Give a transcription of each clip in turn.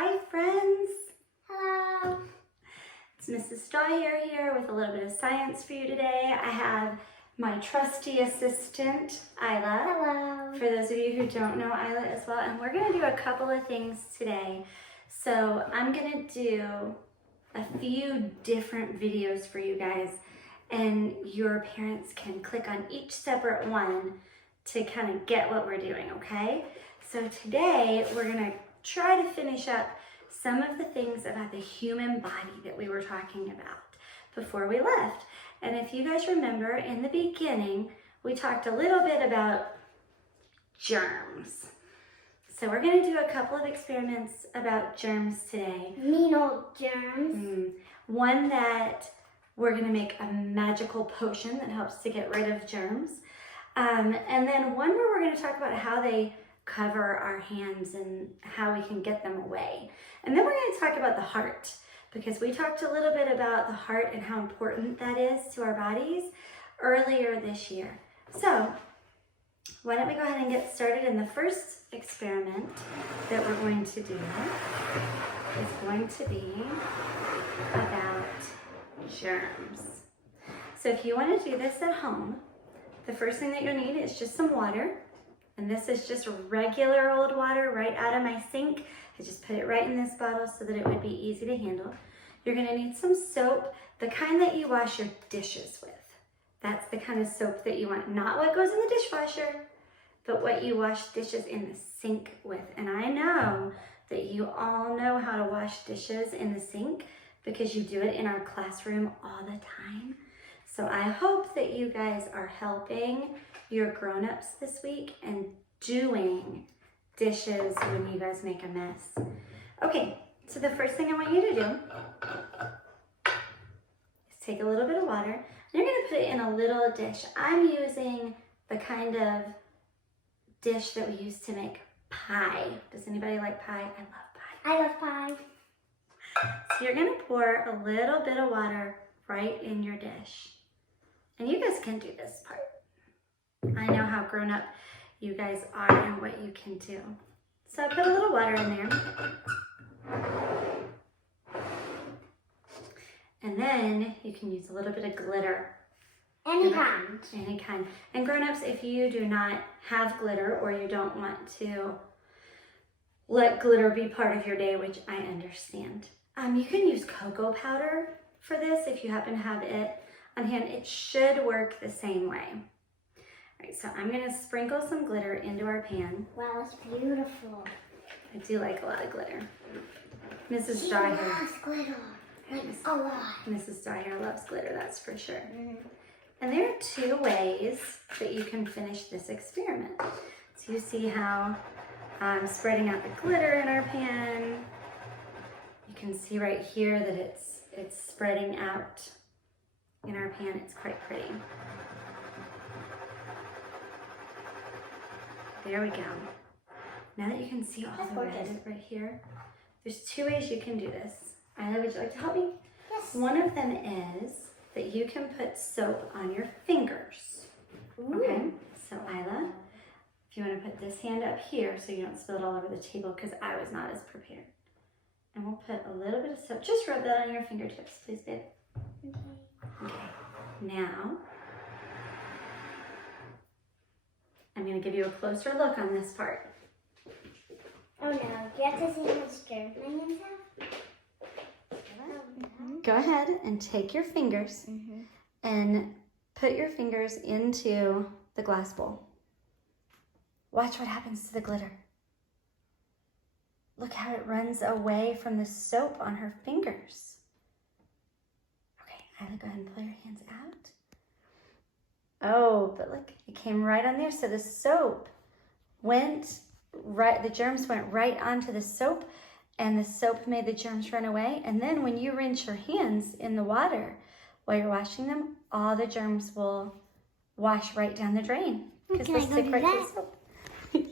Hi friends! Hello! It's Mrs. Strawhair here with a little bit of science for you today. I have my trusty assistant, Isla. Hello! For those of you who don't know Isla as well, and we're going to do a couple of things today. So I'm going to do a few different videos for you guys, and your parents can click on each separate one to kind of get what we're doing, okay? So today we're going to try to finish up some of the things about the human body that we were talking about before we left. And if you guys remember, in the beginning, we talked a little bit about germs. So we're going to do a couple of experiments about germs today. Mean old germs. One that we're going to make a magical potion that helps to get rid of germs. And then one where we're going to talk about how they cover our hands and how we can get them away. And then we're going to talk about the heart, because we talked a little bit about the heart and how important that is to our bodies earlier this year. So why don't we go ahead and get started. And the first experiment that we're going to do is going to be about germs. So if you want to do this at home, the first thing that you'll need is just some water. And this is just regular old water right out of my sink. I just put it right in this bottle so that it would be easy to handle. You're gonna need some soap, the kind that you wash your dishes with. That's the kind of soap that you want, not what goes in the dishwasher, but what you wash dishes in the sink with. And I know that you all know how to wash dishes in the sink because you do it in our classroom all the time. So I hope that you guys are helping your grown-ups this week and doing dishes when you guys make a mess. Okay, so the first thing I want you to do is take a little bit of water, and you're gonna put it in a little dish. I'm using the kind of dish that we use to make pie. Does anybody like pie? I love pie. I love pie. So you're gonna pour a little bit of water right in your dish. And you guys can do this part. I know how grown up you guys are and what you can do. So I put a little water in there. And then you can use a little bit of glitter. Any kind. Any kind. And grown-ups, if you do not have glitter or you don't want to let glitter be part of your day, which I understand, you can use cocoa powder for this if you happen to have it on hand. It should work the same way. All right, so I'm gonna sprinkle some glitter into our pan. Wow, it's beautiful. I do like a lot of glitter. Mrs. She Strawhair. loves glitter. Like a lot. Mrs. Strawhair loves glitter, that's for sure. And there are two ways that you can finish this experiment. So you see how I'm spreading out the glitter in our pan. You can see right here that it's spreading out in our pan. It's quite pretty. There we go. Now that you can see all That's the gorgeous. red right here, there's two ways you can do this. Isla, would you like to help me? Yes. One of them is that you can put soap on your fingers. Ooh. Okay, so Isla, if you want to put this hand up here so you don't spill it all over the table, because I was not as prepared. And we'll put a little bit of soap. Just rub that on your fingertips, please, babe. Okay. Now, I'm going to give you a closer look on this part. Oh no, do you have to see how much germs my hands have? Go ahead and take your fingers and put your fingers into the glass bowl. Watch what happens to the glitter. Look how it runs away from the soap on her fingers. Okay, Isla, go ahead and pull your hands out. Oh, but look, it came right on there. So the soap went right, the germs went right onto the soap, and the soap made the germs run away. And then when you rinse your hands in the water while you're washing them, all the germs will wash right down the drain. Can I go do that? Soap.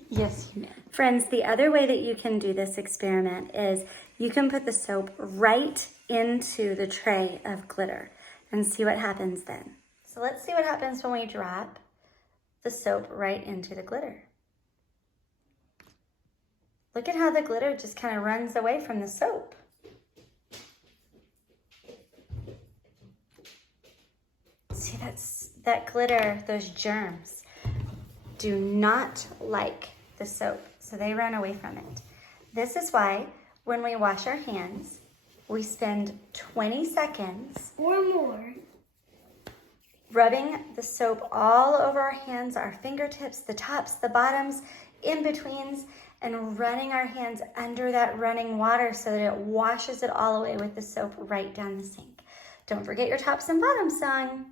Yes, you may. Friends, the other way that you can do this experiment is you can put the soap right into the tray of glitter and see what happens then. So let's see what happens when we drop the soap right into the glitter. Look at how the glitter just kind of runs away from the soap. See, that glitter, those germs do not like the soap, so they run away from it. This is why when we wash our hands, we spend 20 seconds or more rubbing the soap all over our hands, our fingertips, the tops, the bottoms, in-betweens, and running our hands under that running water so that it washes it all away with the soap right down the sink. Don't forget your tops and bottoms song.